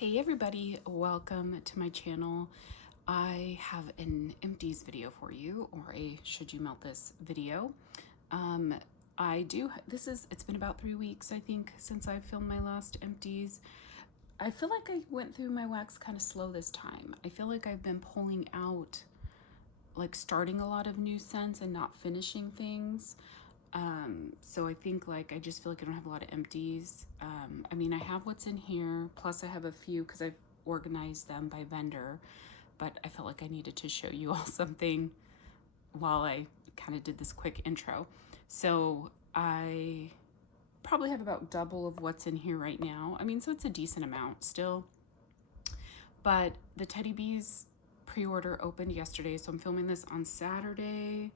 Hey everybody, welcome to my channel. I have an empties video for you, or a should you melt this video. It's been about 3 weeks, I think, since I filmed my last empties. I feel like I went through my wax kind of slow this time. I feel like I've been pulling out, like starting a lot of new scents and not finishing things. So I think I just feel like I don't have a lot of empties. I mean, I have what's in here, plus I have a few because I've organized them by vendor, but I felt like I needed to show you all something while I kind of did this quick intro. So I probably have about double of what's in here right now. I mean, so it's a decent amount still, but the Teddy Bees pre-order opened yesterday. So I'm filming this on Saturday.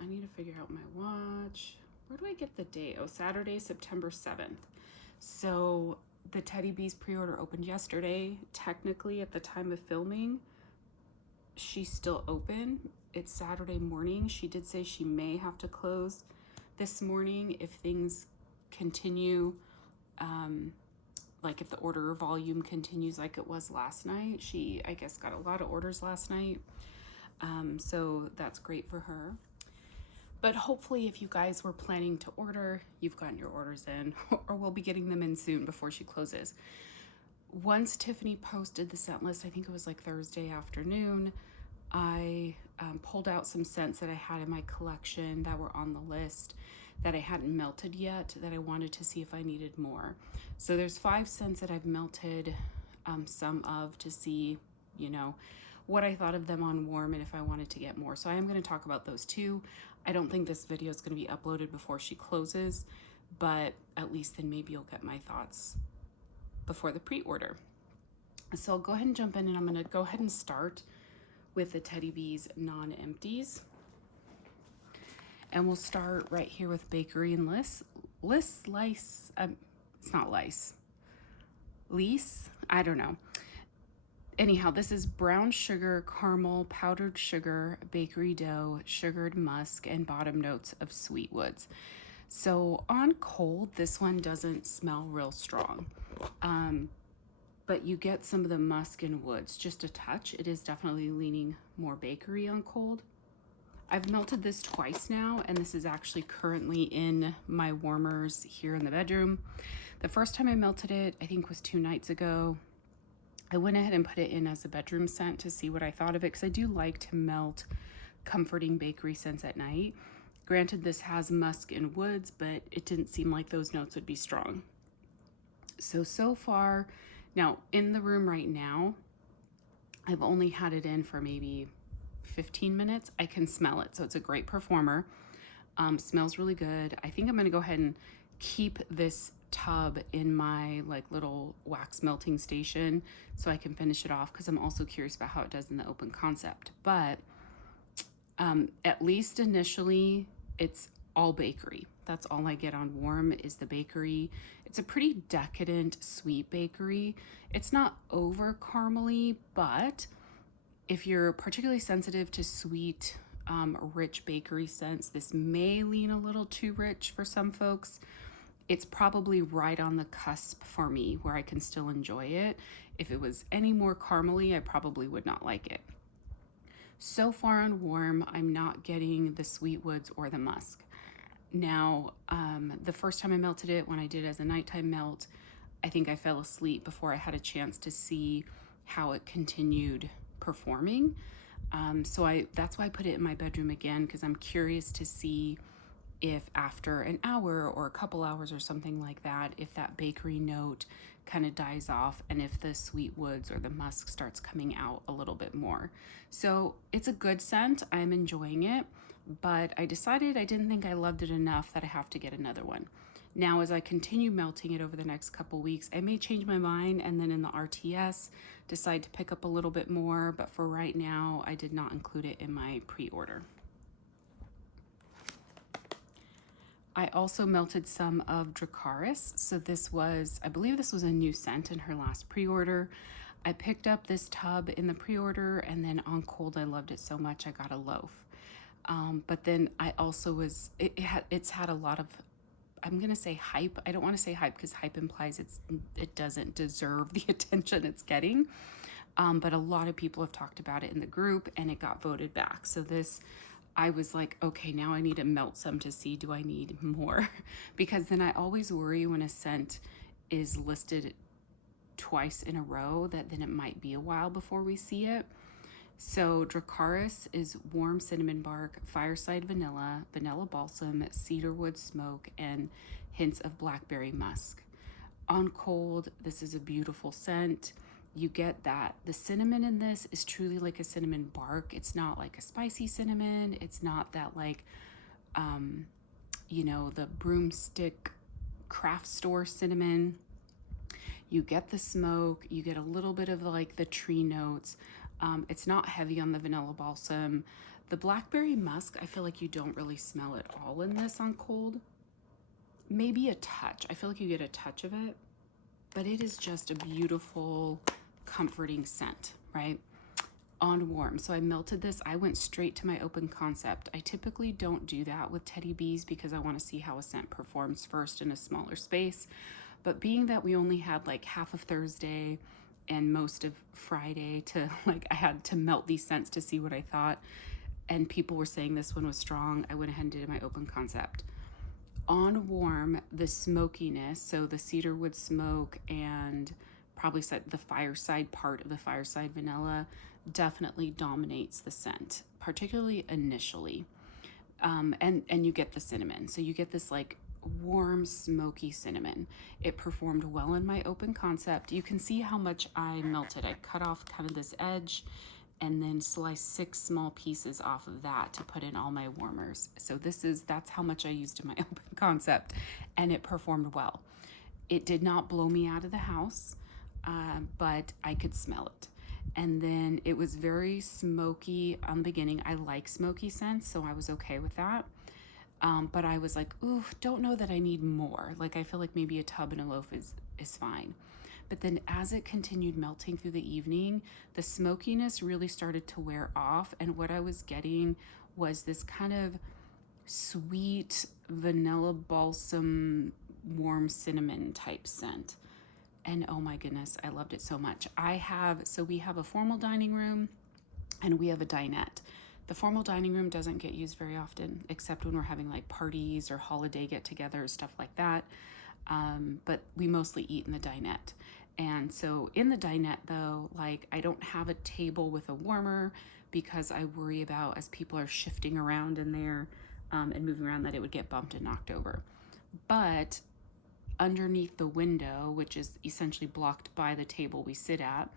I need to figure out my watch. Where do I get the date? Oh, Saturday, September 7th. So the Teddy Bees pre-order opened yesterday. Technically, at the time of filming, she's still open. It's Saturday morning. She did say she may have to close this morning if things continue, like if the order volume continues like it was last night. She, I guess, got a lot of orders last night. So that's great for her. But hopefully if you guys were planning to order, you've gotten your orders in, or we'll be getting them in soon before she closes. Once Tiffany posted the scent list, I think it was like Thursday afternoon, I pulled out some scents that I had in my collection that were on the list that I hadn't melted yet, that I wanted to see if I needed more. So there's 5 scents that I've melted some of to see, you know, what I thought of them on warm and if I wanted to get more. So I am going to talk about those too. I don't think this video is going to be uploaded before she closes, but at least then maybe you'll get my thoughts before the pre-order. So I'll go ahead and jump in, and I'm going to go ahead and start with the Teddy Bees non-empties. And we'll start right here with Bakery and Lice. It's not lice. Lease? I don't know. Anyhow, this is brown sugar, caramel, powdered sugar, bakery dough, sugared musk, and bottom notes of sweet woods. So on cold, this one doesn't smell real strong, but you get some of the musk and woods, just a touch. It is definitely leaning more bakery on cold. I've melted this twice now, and this is actually currently in my warmers here in the bedroom. The first time I melted it, I think was 2 nights ago. I went ahead and put it in as a bedroom scent to see what I thought of it, because I do like to melt comforting bakery scents at night. Granted, this has musk and woods, but it didn't seem like those notes would be strong. So far, now in the room right now, I've only had it in for maybe 15 minutes. I can smell it, so it's a great performer. Smells really good. I think I'm gonna go ahead and keep this tub in my little wax melting station so I can finish it off, because I'm also curious about how it does in the open concept. But at least initially, it's all bakery. That's all I get on warm is the bakery. It's a pretty decadent sweet bakery. It's not over caramely, but if you're particularly sensitive to sweet, rich bakery scents, this may lean a little too rich for some folks. It's probably right on the cusp for me where I can still enjoy it. If it was any more caramely, I probably would not like it. So far on warm, I'm not getting the sweet woods or the musk. Now, the first time I melted it, when I did it as a nighttime melt, I think I fell asleep before I had a chance to see how it continued performing. So that's why I put it in my bedroom again, because I'm curious to see if after an hour or a couple hours or something like that, if that bakery note kind of dies off and if the sweet woods or the musk starts coming out a little bit more. So it's a good scent. I'm enjoying it, but I decided I didn't think I loved it enough that I have to get another one. Now, as I continue melting it over the next couple weeks, I may change my mind and then in the RTS decide to pick up a little bit more, but for right now, I did not include it in my pre-order. I also melted some of Dracaris. So this was, I believe this was a new scent in her last pre-order. I picked up this tub in the pre-order, and then on cold, I loved it so much I got a loaf. But then I also it's had a lot of I'm gonna say hype. I don't want to say hype because hype implies it doesn't deserve the attention it's getting. But a lot of people have talked about it in the group and it got voted back. So this, I was like, okay, now I need to melt some to see, do I need more? Because then I always worry when a scent is listed twice in a row that then it might be a while before we see it. So Dracaris is warm cinnamon bark, fireside vanilla, vanilla balsam, cedarwood smoke, and hints of blackberry musk. On cold, this is a beautiful scent. You get that the cinnamon in this is truly like a cinnamon bark. It's not like a spicy cinnamon. It's not that like, the broomstick craft store cinnamon. You get the smoke. You get a little bit of like the tree notes. It's not heavy on the vanilla balsam. The blackberry musk, I feel like you don't really smell at all in this on cold. Maybe a touch. I feel like you get a touch of it, but it is just a beautiful, comforting scent, right? On warm. So I melted this. I went straight to my open concept. I typically don't do that with Teddy Bees because I want to see how a scent performs first in a smaller space. But being that we only had like half of Thursday and most of Friday to like, I had to melt these scents to see what I thought. And people were saying this one was strong. I went ahead and did my open concept. On warm, the smokiness, so the cedarwood smoke and probably the fireside part of the fireside vanilla definitely dominates the scent, particularly initially. And you get the cinnamon. So you get this like warm, smoky cinnamon. It performed well in my open concept. You can see how much I melted. I cut off kind of this edge and then sliced 6 small pieces off of that to put in all my warmers. So that's how much I used in my open concept, and it performed well. It did not blow me out of the house, but I could smell it. And then it was very smoky on the beginning. I like smoky scents, so I was okay with that. But I was like, ooh, don't know that I need more. Like, I feel like maybe a tub and a loaf is fine. But then as it continued melting through the evening, the smokiness really started to wear off. And what I was getting was this kind of sweet vanilla balsam, warm cinnamon type scent. And oh my goodness, I loved it so much. We have a formal dining room and we have a dinette. The formal dining room doesn't get used very often, except when we're having like parties or holiday get-togethers, stuff like that. But we mostly eat in the dinette. And so in the dinette though, like I don't have a table with a warmer because I worry about as people are shifting around in there and moving around that it would get bumped and knocked over. But underneath the window, which is essentially blocked by the table we sit at,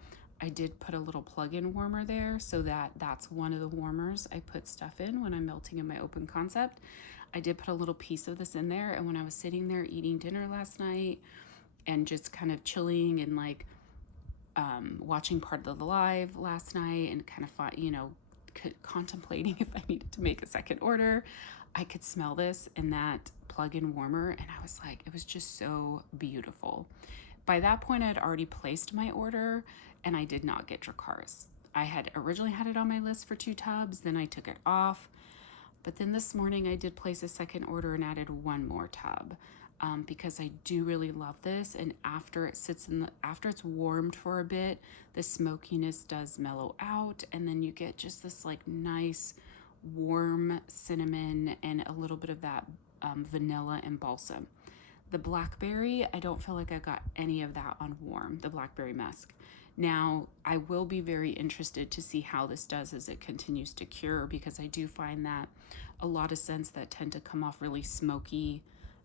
I did put a little plug-in warmer there so that's one of the warmers I put stuff in when I'm melting in my open concept. I did put a little piece of this in there, and when I was sitting there eating dinner last night and just kind of chilling and like watching part of the live last night and kind of contemplating if I needed to make a second order, I could smell this in that plug-in warmer, and I was like, it was just so beautiful. By that point, I had already placed my order, and I did not get Dracaris. I had originally had it on my list for 2 tubs, then I took it off. But then this morning I did place a second order and added 1 more tub because I do really love this. And after it's warmed for a bit, the smokiness does mellow out, and then you get just this like nice warm cinnamon and a little bit of that vanilla and balsam. The blackberry, I don't feel like I got any of that on warm, the blackberry musk. Now, I will be very interested to see how this does as it continues to cure, because I do find that a lot of scents that tend to come off really smoky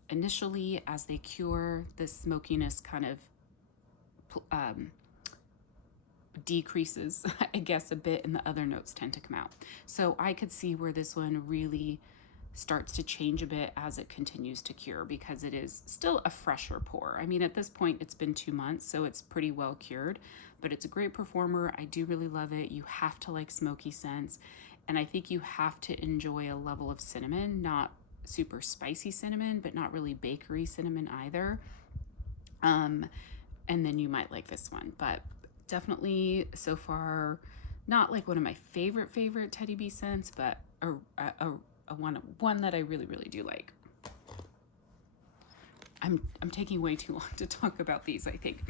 initially, as they cure, the smokiness kind of decreases, I guess, a bit, and the other notes tend to come out. So I could see where this one really starts to change a bit as it continues to cure, because it is still a fresher pour. I mean, at this point, it's been 2 months, so it's pretty well cured, but it's a great performer. I do really love it. You have to like smoky scents, and I think you have to enjoy a level of cinnamon, not super spicy cinnamon, but not really bakery cinnamon either. And then you might like this one, but definitely so far, not like one of my favorite Teddy Bee scents, but a one that I really do like. I'm taking way too long to talk about these, I think.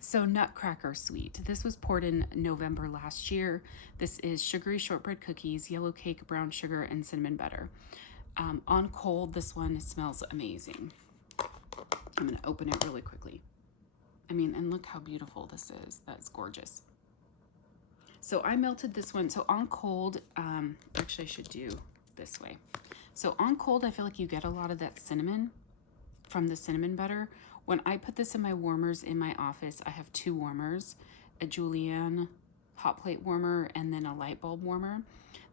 So Nutcracker Sweet. This was poured in November last year. This is sugary shortbread cookies, yellow cake, brown sugar, and cinnamon butter. On cold, this one smells amazing. I'm going to open it really quickly. I mean, and look how beautiful this is. That's gorgeous. So I melted this one. So on cold, actually I should do this way. So on cold, I feel like you get a lot of that cinnamon from the cinnamon butter. When I put this in my warmers in my office, I have 2 warmers, a Julienne hot plate warmer and then a light bulb warmer.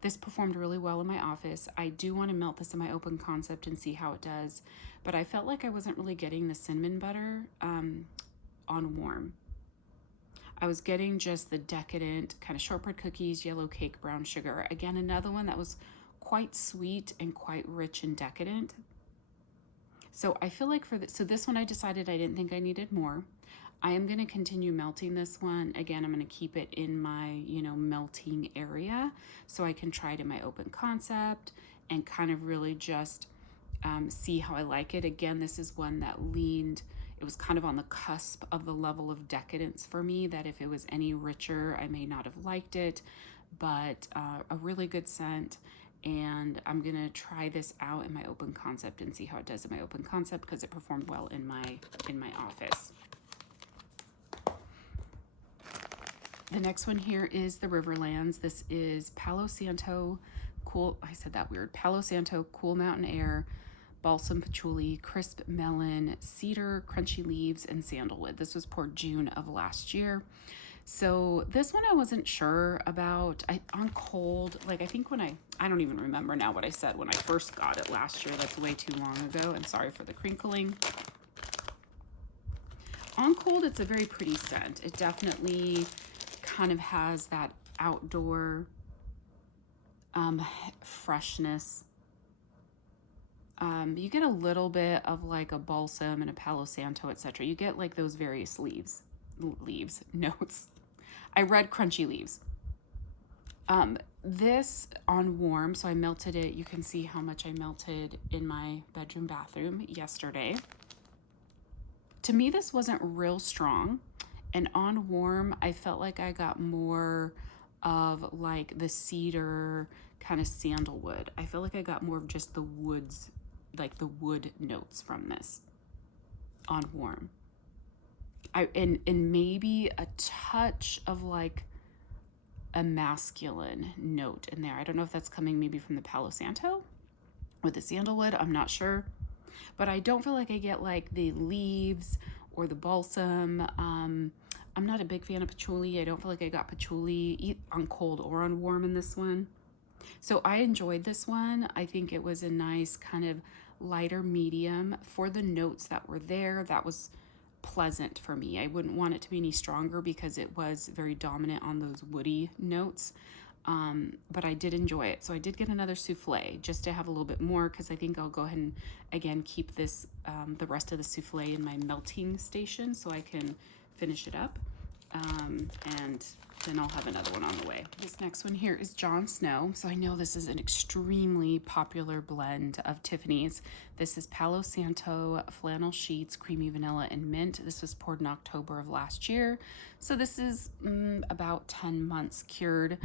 This performed really well in my office. I do want to melt this in my open concept and see how it does, but I felt like I wasn't really getting the cinnamon butter on warm. I was getting just the decadent kind of shortbread cookies, yellow cake, brown sugar. Again, another one that was quite sweet and quite rich and decadent. So I feel like so this one I decided I didn't think I needed more. I am going to continue melting this one. Again, I'm going to keep it in my, melting area so I can try it in my open concept and kind of really just see how I like it. Again, this is one that it was kind of on the cusp of the level of decadence for me, that if it was any richer, I may not have liked it, but a really good scent. And I'm gonna try this out in my open concept and see how it does in my open concept because it performed well in my office. The next one here is the Riverlands. This is Palo Santo Palo Santo Cool Mountain Air, Balsam Patchouli, Crisp Melon, Cedar, Crunchy Leaves, and Sandalwood. This was poured June of last year. So this one I wasn't sure about. On cold, like I think I don't even remember now what I said when I first got it last year. That's way too long ago, and sorry for the crinkling. On cold, it's a very pretty scent. It definitely kind of has that outdoor freshness. You get a little bit of like a balsam and a Palo Santo, etc. You get like those various notes. I read crunchy leaves. This on warm, so I melted it. You can see how much I melted in my bathroom yesterday. To me, this wasn't real strong. And on warm, I felt like I got more of like the cedar, kind of sandalwood. I feel like I got more of just the woods, like the wood notes from this on warm. And maybe a touch of like a masculine note in there. I don't know if that's coming maybe from the Palo Santo or the sandalwood. I'm not sure. But I don't feel like I get like the leaves or the balsam. I'm not a big fan of patchouli. I don't feel like I got patchouli on cold or on warm in this one. So I enjoyed this one. I think it was a nice kind of lighter medium for the notes that were there. That was pleasant for me. I wouldn't want it to be any stronger because it was very dominant on those woody notes. But I did enjoy it. So I did get another souffle just to have a little bit more because I think I'll go ahead and again keep this the rest of the souffle in my melting station so I can finish it up. And then I'll have another one on the way. This next one here is Jon Snow. So I know this is an extremely popular blend of Tiffany's. This is Palo Santo, flannel sheets, creamy vanilla, and mint. This was poured in October of last year. So this is about 10 months cured.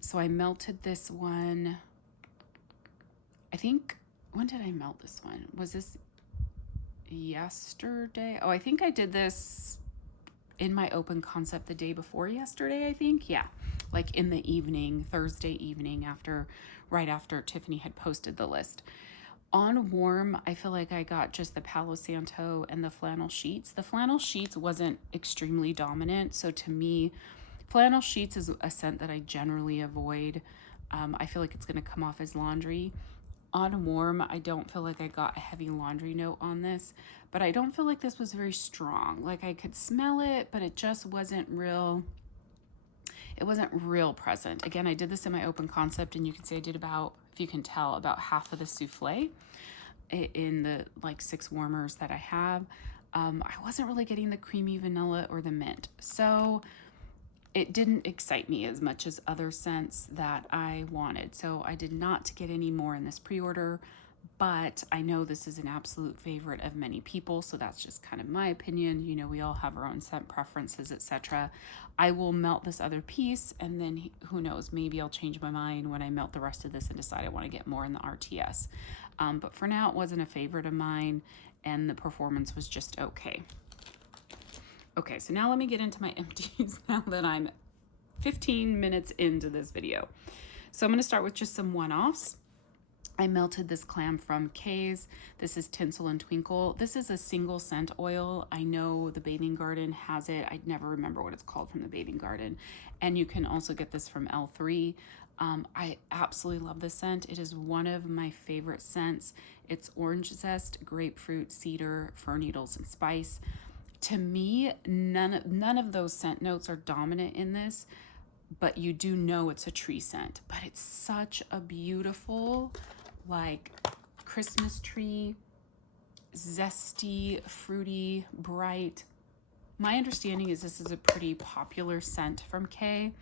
So I melted this one, I think, when did I melt this one? Was this yesterday? Oh, I think I did this in my open concept the day before yesterday, I think. Yeah, like in the evening, Thursday evening, right after Tiffany had posted the list. On warm, I feel like I got just the Palo Santo and the flannel sheets. The flannel sheets wasn't extremely dominant, so to me, flannel sheets is a scent that I generally avoid. I feel like it's going to come off as laundry. On warm, I don't feel like I got a heavy laundry note on this, but I don't feel like this was very strong. Like I could smell it, but it just wasn't real. It wasn't real present. Again, I did this in my open concept, and you can see I did about, if you can tell, about half of the souffle in the like 6 warmers that I have. I wasn't really getting the creamy vanilla or the mint. So it didn't excite me as much as other scents that I wanted. So I did not get any more in this pre-order, but I know this is an absolute favorite of many people, so that's just kind of my opinion. You know, we all have our own scent preferences, etc. I will melt this other piece, and then who knows, maybe I'll change my mind when I melt the rest of this and decide I want to get more in the RTS. But for now, it wasn't a favorite of mine, and the performance was just okay. Okay, so now let me get into my empties now that I'm 15 minutes into this video. So I'm going to start with just some one-offs. I melted this clam from Kay's. This is Tinsel and Twinkle. This is a single scent oil. I know the Bathing Garden has it. I never remember what it's called from the Bathing Garden. And you can also get this from L3. I absolutely love this scent. It is one of my favorite scents. It's orange zest, grapefruit, cedar, fir needles, and spice. To me, none of those scent notes are dominant in this, but you do know it's a tree scent. But it's such a beautiful, like, Christmas tree, zesty, fruity, bright. My understanding is this is a pretty popular scent from Kay.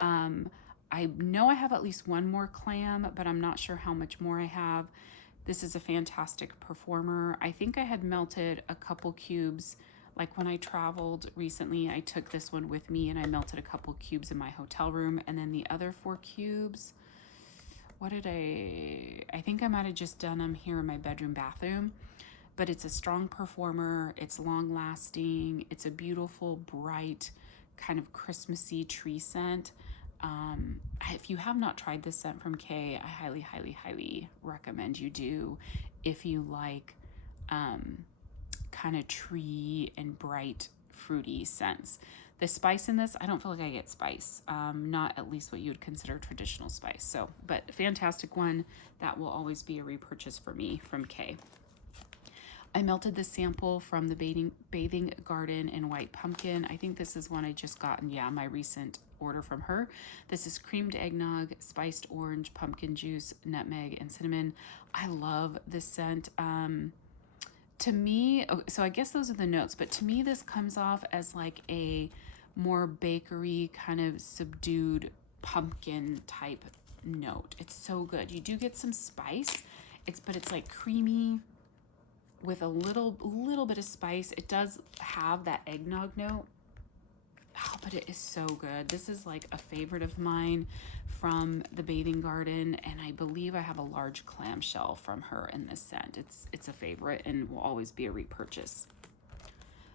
I know I have at least one more clam, but I'm not sure how much more I have. This is a fantastic performer. I think I had melted a couple cubes. Like when I traveled recently, I took this one with me and I melted a couple cubes in my hotel room. And then the other 4 cubes, what did I think I might have just done them here in my bathroom. But it's a strong performer. It's long lasting. It's a beautiful, bright, kind of Christmassy tree scent. If you have not tried this scent from Kay, I highly, highly, highly recommend you do if you like kind of tree and bright fruity scents. The spice in this, I don't feel like I get spice, not at least what you would consider traditional spice. So, but fantastic one. That will always be a repurchase for me from Kay. I melted this sample from the Bathing Garden in White Pumpkin. I think this is one I just gotten, my recent order from her. This is creamed eggnog, spiced orange, pumpkin juice, nutmeg, and cinnamon. I love this scent. To me, so I guess those are the notes, but to me this comes off as like a more bakery kind of subdued pumpkin type note. It's so good. You do get some spice, but it's like creamy with a little bit of spice. It does have that eggnog note. Oh, but it is so good. This is like a favorite of mine from the Bathing Garden, and I believe I have a large clamshell from her in this scent. It's a favorite and will always be a repurchase.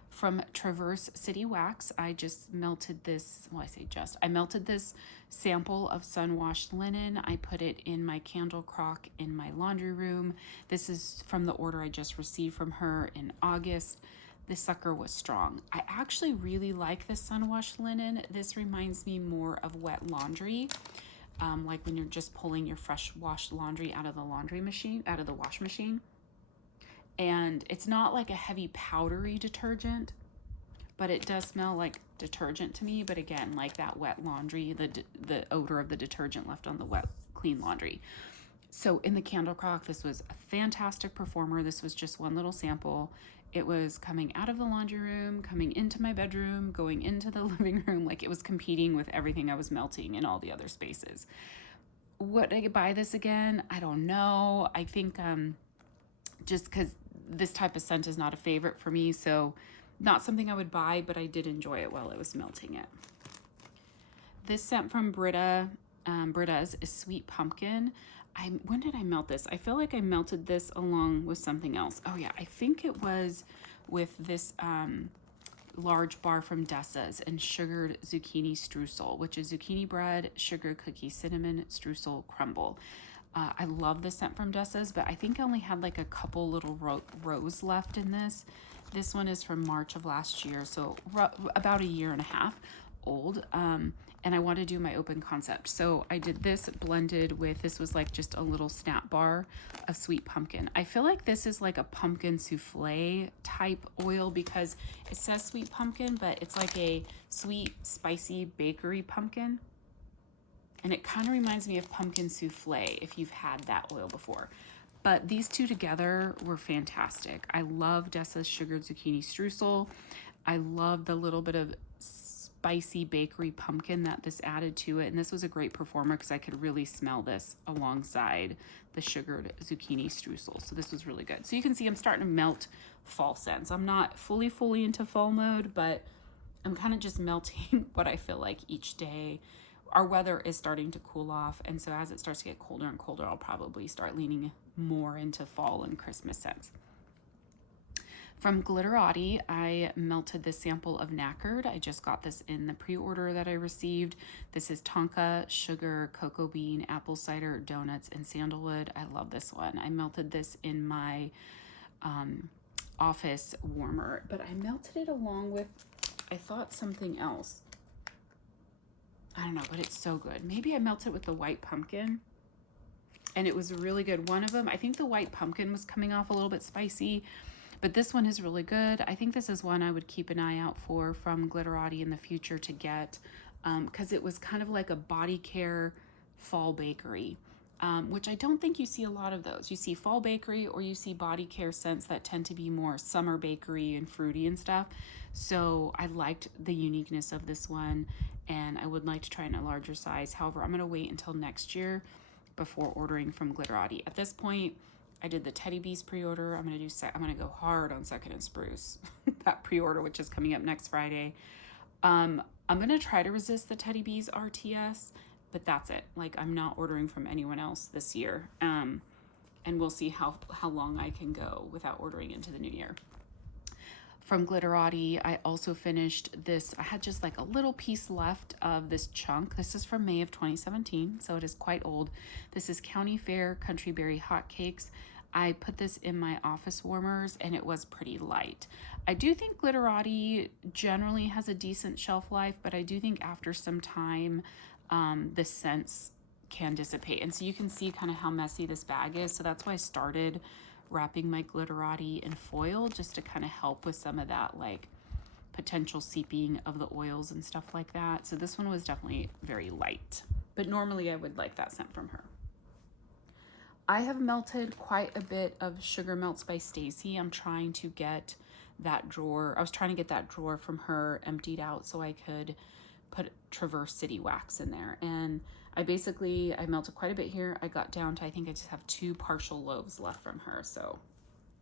From Traverse City Wax, I just melted this, I melted this sample of sun-washed linen. I put it in my candle crock in my laundry room. This is from the order I just received from her in August. This sucker was strong. I actually really like this sun-washed linen. This reminds me more of wet laundry, like when you're just pulling your fresh washed laundry out of the wash machine. And it's not like a heavy powdery detergent, but it does smell like detergent to me. But again, like that wet laundry, the odor of the detergent left on the wet, clean laundry. So in the candle crock, this was a fantastic performer. This was just one little sample. It was coming out of the laundry room, coming into my bedroom, going into the living room. Like it was competing with everything I was melting in all the other spaces. Would I buy this again? I don't know. I think just because this type of scent is not a favorite for me, so not something I would buy, but I did enjoy it while I was melting it. This scent from Britta's is Sweet Pumpkin. When did I melt this? I feel like I melted this along with something else. Oh yeah, I think it was with this large bar from Dessa's and sugared zucchini streusel, which is zucchini bread, sugar cookie, cinnamon streusel crumble. I love the scent from Dessa's, but I think I only had like a couple little rows left in this. This one is from March of last year, so about a year and a half old. And I want to do my open concept. So I did this blended with, this was like just a little snap bar of Sweet Pumpkin. I feel like this is like a pumpkin souffle type oil because it says Sweet Pumpkin, but it's like a sweet, spicy bakery pumpkin. And it kind of reminds me of pumpkin souffle if you've had that oil before. But these two together were fantastic. I love Dessa's sugared zucchini streusel. I love the little bit of spicy bakery pumpkin that this added to it. And this was a great performer because I could really smell this alongside the sugared zucchini streusel. So this was really good. So you can see I'm starting to melt fall scents. I'm not fully into fall mode, but I'm kind of just melting what I feel like each day. Our weather is starting to cool off, and so as it starts to get colder and colder, I'll probably start leaning more into fall and Christmas scents. From Glitterati, I melted this sample of Knackered. I just got this in the pre-order that I received. This is tonka, sugar, cocoa bean, apple cider, donuts, and sandalwood. I love this one. I melted this in my office warmer, but I melted it along with, I thought, something else. I don't know, but it's so good. Maybe I melted with the white pumpkin, and it was really good. One of them, I think the white pumpkin was coming off a little bit spicy, but this one is really good. I think this is one I would keep an eye out for from Glitterati in the future to get, because it was kind of like a body care fall bakery, which I don't think you see a lot of those. You see fall bakery or you see body care scents that tend to be more summer bakery and fruity and stuff. So I liked the uniqueness of this one, and I would like to try in a larger size. However, I'm going to wait until next year before ordering from Glitterati. At this point, I did the Teddy Bees pre-order. I'm going to go hard on Second and Spruce, that pre-order, which is coming up next Friday. I'm going to try to resist the Teddy Bees RTS, but that's it. Like, I'm not ordering from anyone else this year. And we'll see how long I can go without ordering into the new year. From Glitterati, I also finished this. I had just like a little piece left of this chunk. This is from May of 2017, so it is quite old. This is County Fair Country Berry Hotcakes. I put this in my office warmers, and it was pretty light. I do think Glitterati generally has a decent shelf life, but I do think after some time, the scents can dissipate. And so you can see kind of how messy this bag is. So that's why I started wrapping my Glitterati in foil, just to kind of help with some of that like potential seeping of the oils and stuff like that. So this one was definitely very light, but normally I would like that scent from her. I have melted quite a bit of Sugar Melts by Stacy. I'm trying to get that drawer. I was trying to get that drawer from her emptied out so I could put Traverse City Wax in there. And I melted quite a bit here. I got down to, I think I just have 2 partial loaves left from her. So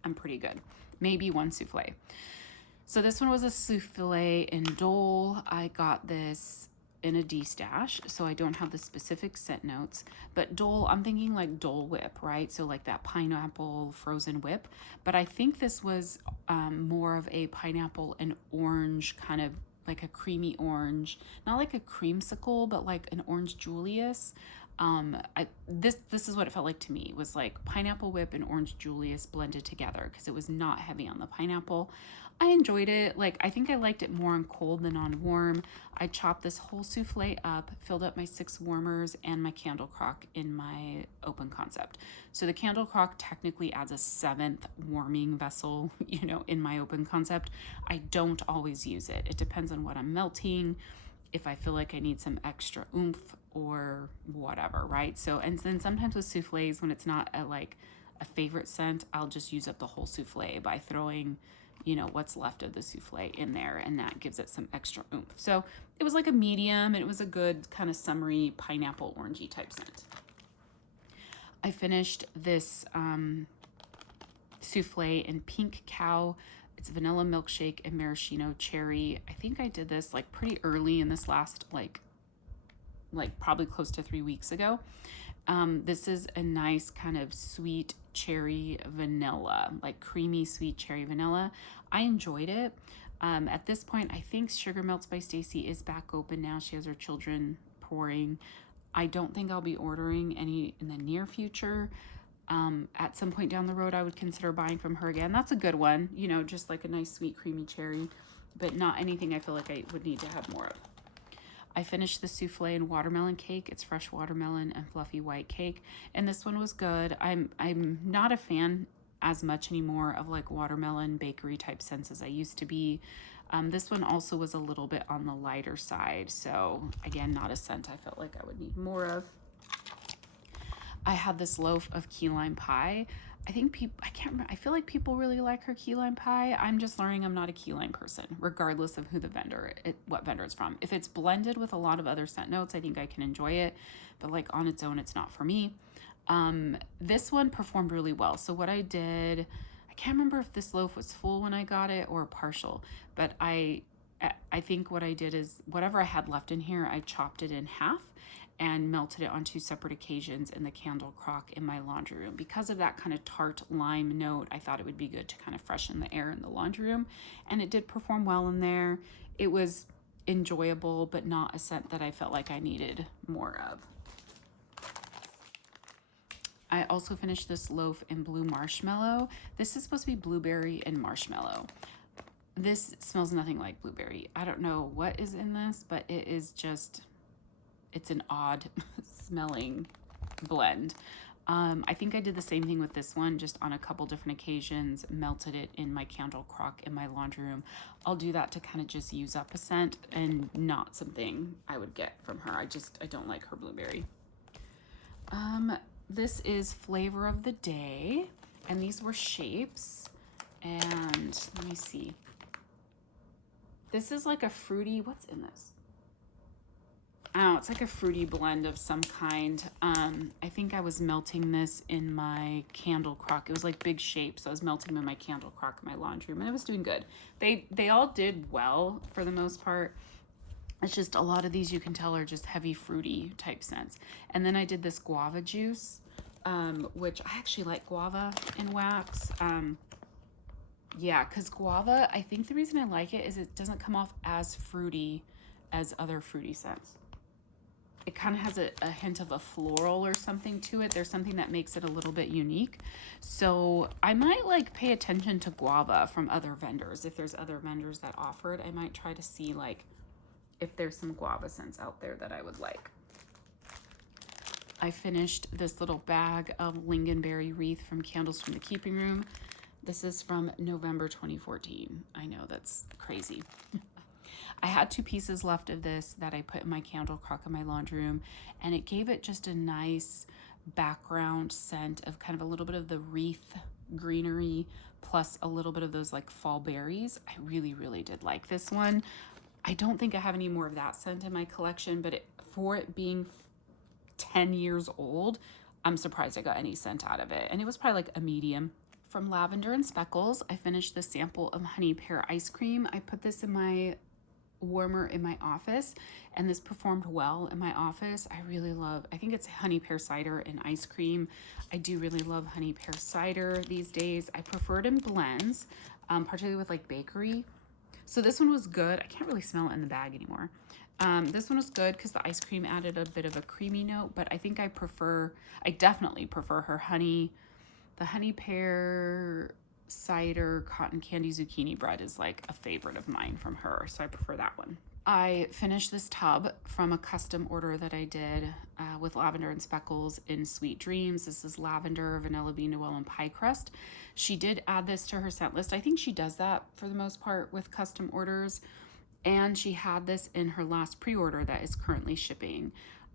I'm pretty good. Maybe 1 souffle. So this one was a souffle in Dole. I got this in a D-stash, so I don't have the specific scent notes. But Dole, I'm thinking like Dole Whip, right? So like that pineapple frozen whip. But I think this was more of a pineapple and orange kind of, like a creamy orange, not like a creamsicle, but like an orange Julius. This is what it felt like to me. It was like pineapple whip and orange Julius blended together, because it was not heavy on the pineapple. I enjoyed it. Like, I think I liked it more on cold than on warm. I chopped this whole souffle up, filled up my 6 warmers and my candle crock in my open concept. So the candle crock technically adds a 7th warming vessel, in my open concept. I don't always use it. It depends on what I'm melting, if I feel like I need some extra oomph or whatever, right? So, and then sometimes with souffles, when it's not a favorite scent, I'll just use up the whole souffle by throwing what's left of the souffle in there, and that gives it some extra oomph. So it was like a medium, and it was a good kind of summery pineapple orangey type scent. I finished this souffle in Pink Cow. It's vanilla milkshake and maraschino cherry. I think I did this like pretty early in this last like probably close to 3 weeks ago. This is a nice kind of sweet cherry vanilla, like creamy sweet cherry vanilla. I enjoyed it. At this point, I think Sugar Melts by Stacy is back open now. She has her children pouring. I don't think I'll be ordering any in the near future. At some point down the road, I would consider buying from her again. That's a good one, just like a nice sweet creamy cherry, but not anything I feel like I would need to have more of. I finished the souffle and watermelon cake. It's fresh watermelon and fluffy white cake, and this one was good. I'm not a fan as much anymore of like watermelon bakery type scents as I used to be. This one also was a little bit on the lighter side, so again, not a scent I felt like I would need more of. I had this loaf of key lime pie. I think people, I can't remember, I feel like people really like her key lime pie. I'm just learning I'm not a key lime person, regardless of who the vendor, what vendor it's from. If it's blended with a lot of other scent notes, I think I can enjoy it, but like on its own, it's not for me. This one performed really well. So what I did, I can't remember if this loaf was full when I got it or partial, but I think what I did is whatever I had left in here, I chopped it in half and melted it on 2 separate occasions in the candle crock in my laundry room. Because of that kind of tart lime note, I thought it would be good to kind of freshen the air in the laundry room, and it did perform well in there. It was enjoyable, but not a scent that I felt like I needed more of. I also finished this loaf in blue marshmallow. This is supposed to be blueberry and marshmallow. This smells nothing like blueberry. I don't know what is in this, but it is just, it's an odd smelling blend. I think I did the same thing with this one, just on a couple different occasions, melted it in my candle crock in my laundry room. I'll do that to kind of just use up a scent and not something I would get from her. I don't like her blueberry. This is flavor of the day, and these were shapes. And let me see. This is like a fruity, what's in this? Oh, it's like a fruity blend of some kind. I think I was melting this in my candle crock. It was like big shapes. So I was melting them in my candle crock in my laundry room, and it was doing good. They all did well for the most part. It's just a lot of these you can tell are just heavy fruity type scents. And then I did this guava juice, which I actually like guava in wax. Yeah, because guava, I think the reason I like it is it doesn't come off as fruity as other fruity scents. It kind of has a hint of a floral or something to it. There's something that makes it a little bit unique. So I might like pay attention to guava from other vendors. If there's other vendors that offer it, I might try to see like if there's some guava scents out there that I would like. I finished this little bag of lingonberry wreath from Candles from the Keeping Room. This is from November 2014. I know, that's crazy. I had 2 pieces left of this that I put in my candle crock in my laundry room, and it gave it just a nice background scent of kind of a little bit of the wreath greenery plus a little bit of those like fall berries. I really, really did like this one. I don't think I have any more of that scent in my collection, but for it being 10 years old, I'm surprised I got any scent out of it. And it was probably like a medium. From Lavender and Speckles, I finished this sample of honey pear ice cream. I put this in my warmer in my office, and this performed well in my office. I think it's honey pear cider and ice cream. I do really love honey pear cider these days. I prefer it in blends, particularly with like bakery. So this one was good. I can't really smell it in the bag anymore. This one was good because the ice cream added a bit of a creamy note, but I think I definitely prefer her the honey pear cider cotton candy zucchini bread is like a favorite of mine from her, so I prefer that one. I finished this tub from a custom order that I did with Lavender and Speckles in Sweet Dreams. This is lavender, vanilla bean, Noel, and pie crust. She did add this to her scent list. I think she does that for the most part with custom orders, and she had this in her last pre-order that is currently shipping.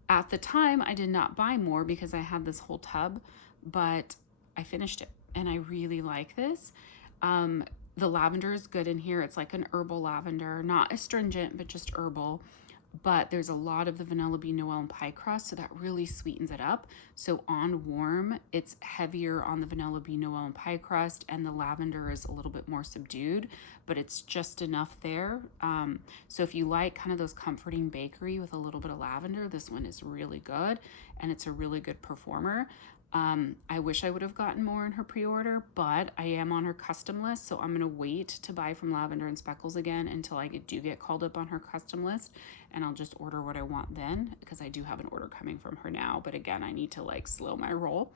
At the time, I did not buy more because I had this whole tub, but I finished it and I really like this. The lavender is good in here. It's like an herbal lavender, not astringent, but just herbal. But there's a lot of the vanilla bean, Noel, and pie crust, so that really sweetens it up. So on warm, it's heavier on the vanilla bean, Noel, and pie crust, and the lavender is a little bit more subdued, but it's just enough there. So if you like kind of those comforting bakery with a little bit of lavender, this one is really good, and it's a really good performer. I wish I would have gotten more in her pre-order, but I am on her custom list, so I'm going to wait to buy from Lavender and Speckles again until I do get called up on her custom list, and I'll just order what I want then, because I do have an order coming from her now, but again, I need to like slow my roll.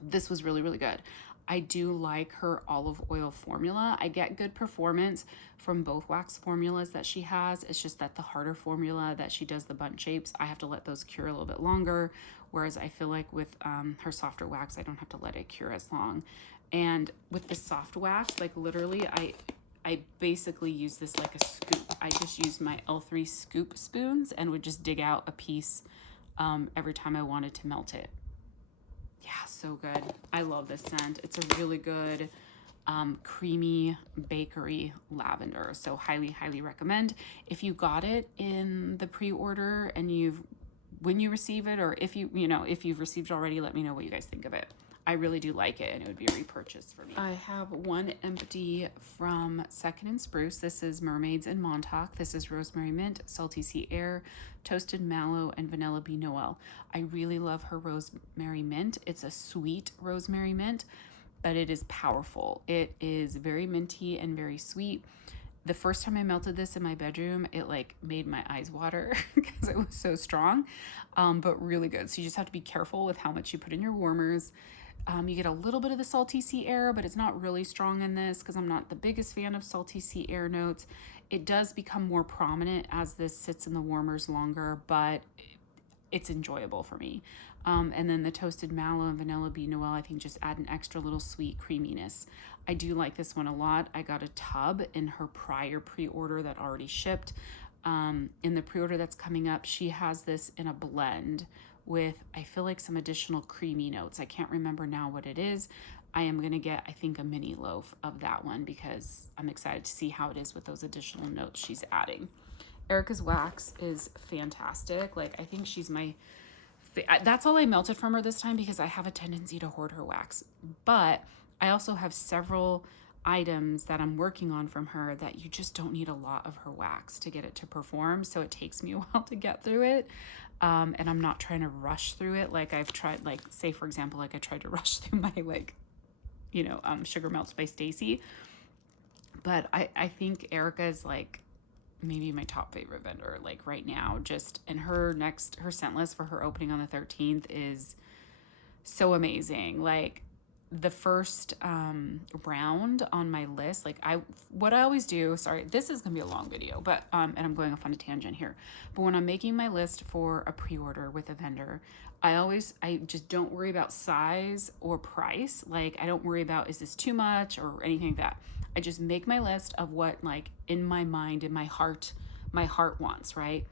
This was really, really good. I do like her olive oil formula. I get good performance from both wax formulas that she has. It's just that the harder formula that she does the bundt shapes, I have to let those cure a little bit longer. Whereas I feel like with her softer wax, I don't have to let it cure as long. And with the soft wax, like literally, I basically use this like a scoop. I just used my L3 scoop spoons and would just dig out a piece every time I wanted to melt it. Yeah, so good. I love this scent. It's a really good creamy bakery lavender. So highly, highly recommend. If you got it in the pre-order and when you receive it, or if if you've received it already, let me know what you guys think of it. I really do like it, and it would be a repurchase for me. I have one empty from Second and Spruce. This is Mermaids in Montauk. This is Rosemary Mint, Salty Sea Air, Toasted Mallow, and Vanilla Bee Noel. I really love her Rosemary Mint. It's a sweet Rosemary Mint, but it is powerful. It is very minty and very sweet. The first time I melted this in my bedroom, it like made my eyes water because it was so strong, but really good. So you just have to be careful with how much you put in your warmers. You get a little bit of the salty sea air, but it's not really strong in this because I'm not the biggest fan of salty sea air notes. It does become more prominent as this sits in the warmers longer, but it's enjoyable for me. And then the Toasted Mallow and Vanilla Bee Noel, I think, just add an extra little sweet creaminess. I do like this one a lot. I got a tub in her prior pre-order that already shipped. In the pre-order that's coming up, she has this in a blend with, I feel like, some additional creamy notes. I can't remember now what it is. I am going to get, I think, a mini loaf of that one because I'm excited to see how it is with those additional notes she's adding. Erica's wax is fantastic. Like, I think she's that's all I melted from her this time because I have a tendency to hoard her wax. But I also have several items that I'm working on from her that you just don't need a lot of her wax to get it to perform. So it takes me a while to get through it. And I'm not trying to rush through it. Like I've tried, like, say for example, like I tried to rush through my Sugar Melts by Stacy. But I think Erica is like maybe my top favorite vendor, like right now. Just, and her scent list for her opening on the 13th is so amazing. Like the first round on my list, like what I always do, sorry, this is gonna be a long video, but and I'm going off on a tangent here, but when I'm making my list for a pre-order with a vendor, I just don't worry about size or price. Like I don't worry about, is this too much or anything like that. I just make my list of what, like, in my mind, in my heart wants, right?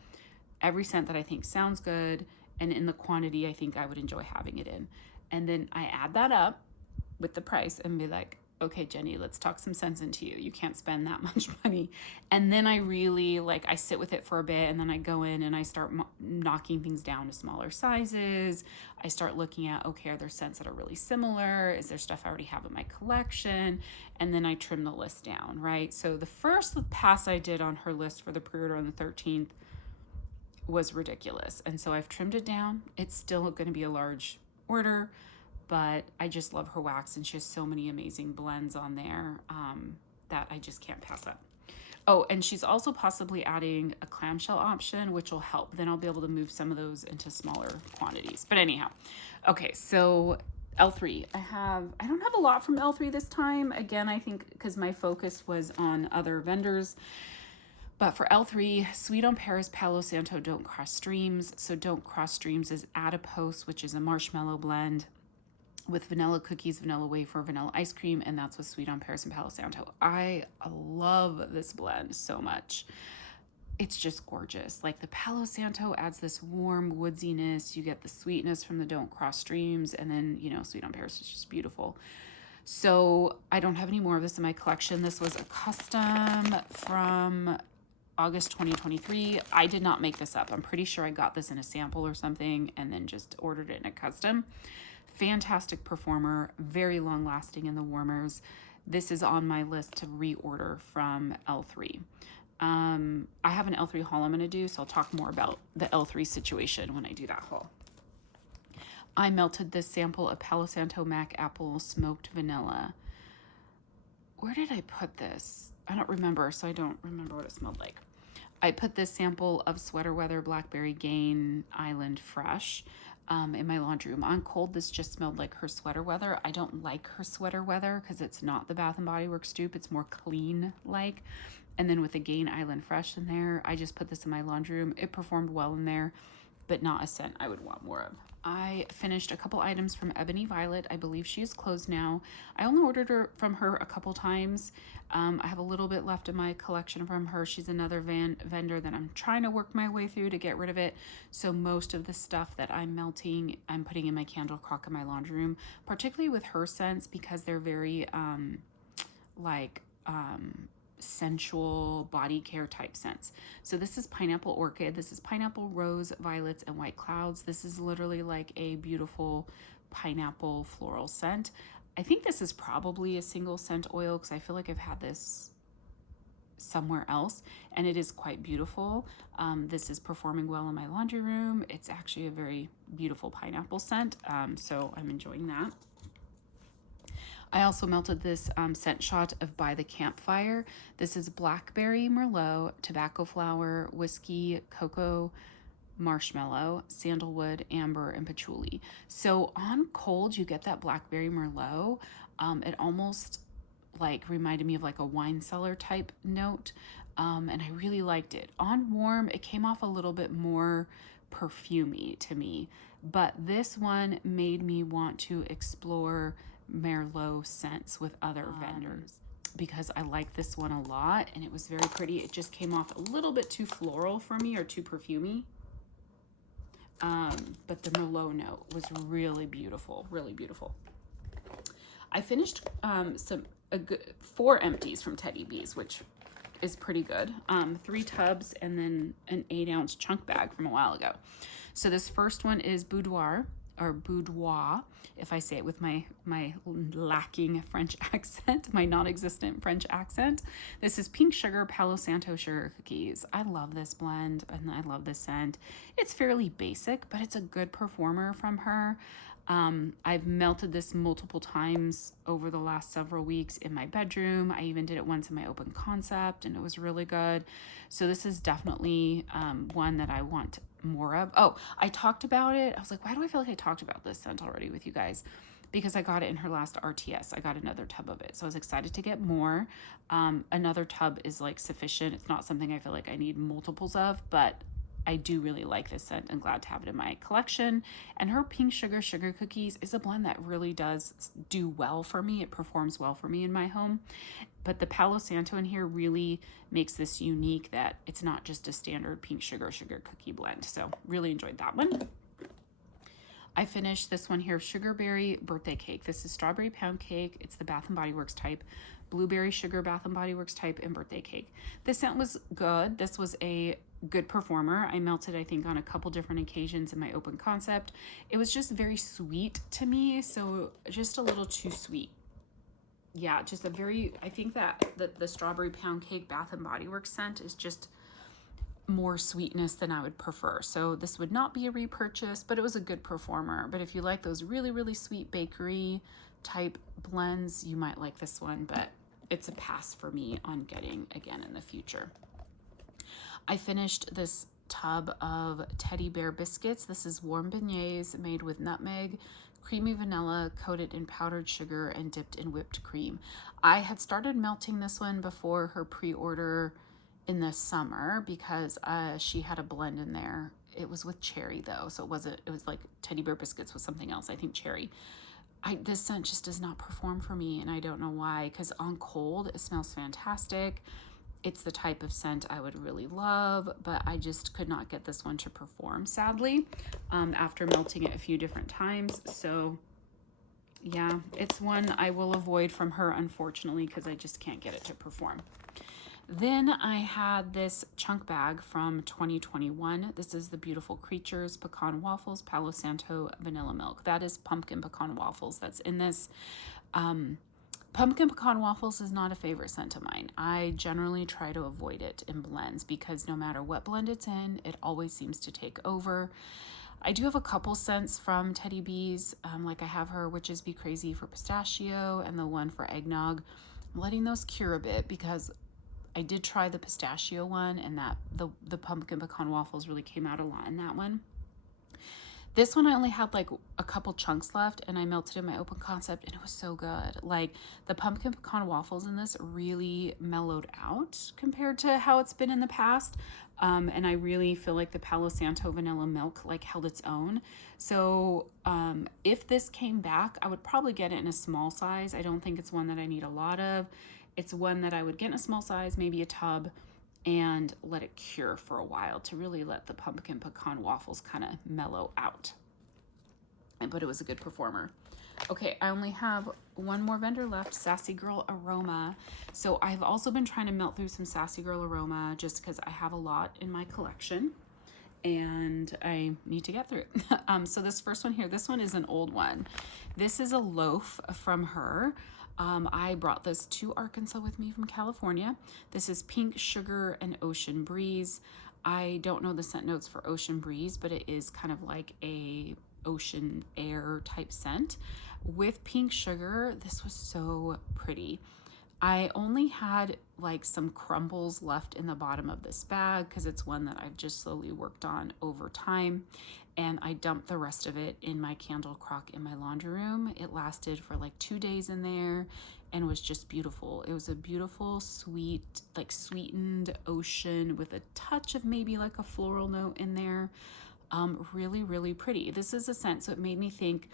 Every scent that I think sounds good and in the quantity I think I would enjoy having it in. And then I add that up with the price and be like, okay, Jenny, let's talk some sense into you. You can't spend that much money. And then I really, like, I sit with it for a bit, and then I go in and I start knocking things down to smaller sizes. I start looking at, okay, are there scents that are really similar? Is there stuff I already have in my collection? And then I trim the list down, right? So the first pass I did on her list for the pre-order on the 13th was ridiculous. And so I've trimmed it down. It's still going to be a large order, but I just love her wax, and she has so many amazing blends on there that I just can't pass up. Oh, and she's also possibly adding a clamshell option, which will help. Then I'll be able to move some of those into smaller quantities. But anyhow, okay, so L3. I don't have a lot from L3 this time. Again, I think because my focus was on other vendors. But for L3, Sweet on Paris, Palo Santo, Don't Cross Streams. So Don't Cross Streams is Adipose, which is a marshmallow blend with vanilla cookies, vanilla wafer, vanilla ice cream, and that's with Sweet on Paris and Palo Santo. I love this blend so much. It's just gorgeous. Like the Palo Santo adds this warm woodsiness. You get the sweetness from the Don't Cross Streams, and then, Sweet on Paris is just beautiful. So I don't have any more of this in my collection. This was a custom from August 2023. I did not make this up. I'm pretty sure I got this in a sample or something and then just ordered it in a custom. Fantastic performer, very long lasting in the warmers. This is on my list to reorder from L3. I have an L3 haul I'm going to do, so I'll talk more about the L3 situation when I do that haul. I melted this sample of Palo Santo Mac Apple Smoked Vanilla. Where did I put this? I don't remember, so I don't remember what it smelled like. I put this sample of Sweater Weather Blackberry Gain Island Fresh in my laundry room. On cold, this just smelled like her Sweater Weather. I don't like her Sweater Weather because it's not the Bath & Body Works dupe. It's more clean-like. And then with the Gain Island Fresh in there, I just put this in my laundry room. It performed well in there, but not a scent I would want more of. I finished a couple items from Ebony Violet. I believe she is closed now. I only ordered her from her a couple times. I have a little bit left in my collection from her. She's another vendor that I'm trying to work my way through to get rid of it. So most of the stuff that I'm melting, I'm putting in my candle crock in my laundry room, particularly with her scents because they're very like sensual body care type scents. So this is pineapple orchid, this is pineapple rose, violets, and white clouds. This is literally like a beautiful pineapple floral scent. I think this is probably a single scent oil because I feel like I've had this somewhere else, and it is quite beautiful. This is performing well in my laundry room. It's actually a very beautiful pineapple scent, so I'm enjoying that. I also melted this scent shot of By the Campfire. This is blackberry, merlot, tobacco flower, whiskey, cocoa, marshmallow, sandalwood, amber, and patchouli. So on cold, you get that blackberry merlot. It almost like reminded me of like a wine cellar type note, and I really liked it. On warm, it came off a little bit more perfumey to me, but this one made me want to explore Merlot scents with other vendors because I like this one a lot and it was very pretty. It just came off a little bit too floral for me or too perfumey. But the Merlot note was really beautiful, really beautiful. I finished 4 empties from Teddy Bees, which is pretty good. 3 tubs and then an 8-ounce chunk bag from a while ago. So this first one is Boudoir, or Boudoir, if I say it with my lacking French accent, my non-existent French accent. This is Pink Sugar Palo Santo Sugar Cookies. I love this blend and I love this scent. It's fairly basic, but it's a good performer from her. I've melted this multiple times over the last several weeks in my bedroom. I even did it once in my open concept and it was really good. So this is definitely one that I want more of. Oh, I talked about it. I was like, why do I feel like I talked about this scent already with you guys? Because I got it in her last RTS. I got another tub of it. So I was excited to get more. Another tub is like sufficient. It's not something I feel like I need multiples of, but I do really like this scent and glad to have it in my collection. And her Pink Sugar Sugar Cookies is a blend that really does do well for me. It performs well for me in my home. But the Palo Santo in here really makes this unique that it's not just a standard Pink Sugar Sugar Cookie blend. So really enjoyed that one. I finished this one here, Sugarberry Birthday Cake. This is strawberry pound cake. It's the Bath & Body Works type. Blueberry sugar Bath & Body Works type and birthday cake. This scent was good. This was a good performer. I melted, I think, on a couple different occasions in my open concept. It was just very sweet to me, so just a little too sweet. Yeah, just a very, I think that the strawberry pound cake Bath & Body Works scent is just more sweetness than I would prefer. So this would not be a repurchase, but it was a good performer. But if you like those really, really sweet bakery type blends, you might like this one, but it's a pass for me on getting again in the future. I finished this tub of teddy bear biscuits. This is warm beignets made with nutmeg, creamy vanilla, coated in powdered sugar and dipped in whipped cream. I had started melting this one before her pre-order in the summer because she had a blend in there. It was with cherry though, so it was like teddy bear biscuits with something else, I think cherry. This scent just does not perform for me, and I don't know why, because on cold it smells fantastic. It's the type of scent I would really love, but I just could not get this one to perform, sadly, after melting it a few different times. So yeah, it's one I will avoid from her, unfortunately, because I just can't get it to perform. Then I had this chunk bag from 2021. This is the Beautiful Creatures Pecan Waffles Palo Santo Vanilla Milk. That is pumpkin pecan waffles that's in this. Pumpkin pecan waffles is not a favorite scent of mine. I generally try to avoid it in blends because no matter what blend it's in, it always seems to take over. I do have a couple scents from Teddy Bees, like I have her Witches Be Crazy for pistachio and the one for eggnog. I'm letting those cure a bit because I did try the pistachio one, and that the pumpkin pecan waffles really came out a lot in that one. This one I only had like a couple chunks left, and I melted in my open concept, and it was so good. Like the pumpkin pecan waffles in this really mellowed out compared to how it's been in the past. And I really feel like the Palo Santo vanilla milk like held its own. So if this came back, I would probably get it in a small size. I don't think it's one that I need a lot of. It's one that I would get in a small size, maybe a tub, and let it cure for a while to really let the pumpkin pecan waffles kind of mellow out. But it was a good performer. Okay, I only have one more vendor left, Sassy Girl Aroma. So I've also been trying to melt through some Sassy Girl Aroma just because I have a lot in my collection and I need to get through it. So this first one here, this one is an old one. This is a loaf from her. I brought this to Arkansas with me from California. This is Pink Sugar and Ocean Breeze. I don't know the scent notes for Ocean Breeze, but it is kind of like a ocean air type scent. With Pink Sugar, this was so pretty. I only had like some crumbles left in the bottom of this bag because it's one that I've just slowly worked on over time. And I dumped the rest of it in my candle crock in my laundry room. It lasted for like 2 days in there and was just beautiful. It was a beautiful, sweet, like sweetened ocean with a touch of maybe like a floral note in there. Really, really pretty. This is a scent, so it made me think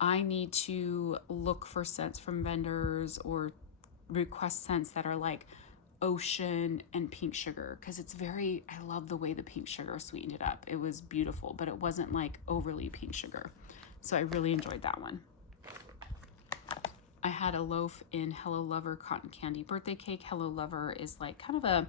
I need to look for scents from vendors or request scents that are like ocean and pink sugar, because it's very, I love the way the pink sugar sweetened it up. It was beautiful, but it wasn't like overly pink sugar. So I really enjoyed that one. I had a loaf in Hello Lover Cotton Candy Birthday Cake. Hello Lover is like kind of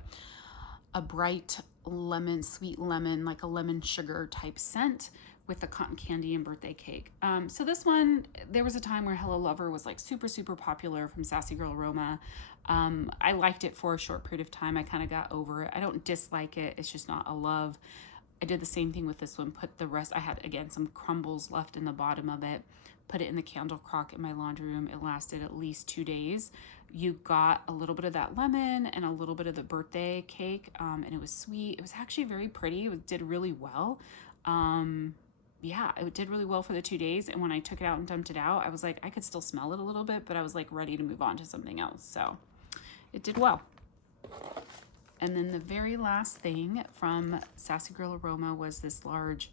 a bright lemon, sweet lemon, like a lemon sugar type scent with the cotton candy and birthday cake. So this one, there was a time where Hello Lover was like super, super popular from Sassy Girl Aroma. I liked it for a short period of time. I kind of got over it. I don't dislike it. It's just not a love. I did the same thing with this one. Put the rest, I had, again, some crumbles left in the bottom of it. Put it in the candle crock in my laundry room. It lasted at least 2 days. You got a little bit of that lemon and a little bit of the birthday cake, and it was sweet. It was actually very pretty. It did really well. Yeah, it did really well for the 2 days. And when I took it out and dumped it out, I was like, I could still smell it a little bit, but I was like ready to move on to something else. So it did well. And then the very last thing from Sassy Girl Aroma was this large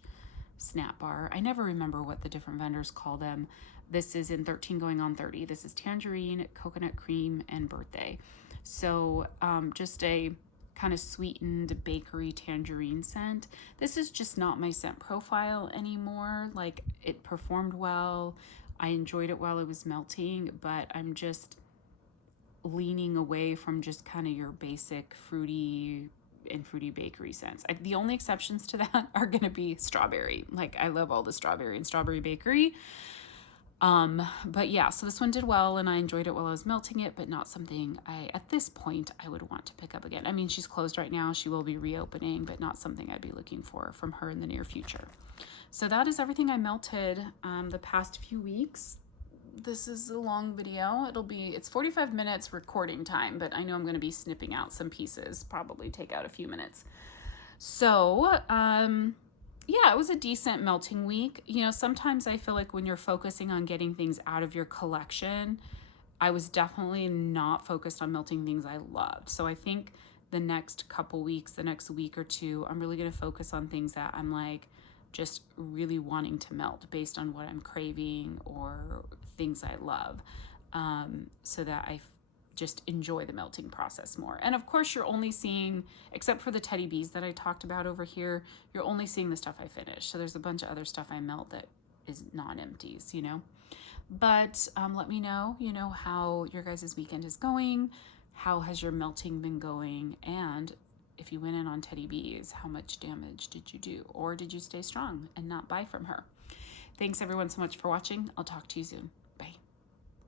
snap bar. I never remember what the different vendors call them. This is in 13 going on 30. This is tangerine, coconut cream, and birthday. So just a kind of sweetened bakery tangerine scent. This is just not my scent profile anymore. Like, it performed well. I enjoyed it while it was melting, but I'm just leaning away from just kind of your basic fruity and fruity bakery scents. The only exceptions to that are going to be strawberry. Like, I love all the strawberry and strawberry bakery. But yeah, so this one did well and I enjoyed it while I was melting it, but not something at this point, I would want to pick up again. I mean, she's closed right now. She will be reopening, but not something I'd be looking for from her in the near future. So that is everything I melted, the past few weeks. This is a long video. It's 45 minutes recording time, but I know I'm going to be snipping out some pieces, probably take out a few minutes. So, yeah, it was a decent melting week. You know, sometimes I feel like when you're focusing on getting things out of your collection, I was definitely not focused on melting things I loved. So I think the next couple weeks, the next week or two, I'm really going to focus on things that I'm like just really wanting to melt based on what I'm craving or things I love, so that I just enjoy the melting process more. And of course, you're only seeing, except for the teddy bees that I talked about over here, you're only seeing the stuff I finished. So there's a bunch of other stuff I melt that is non-empties, you know. But let me know, you know, how your guys' weekend is going. How has your melting been going? And if you went in on teddy bees, how much damage did you do? Or did you stay strong and not buy from her? Thanks everyone so much for watching. I'll talk to you soon.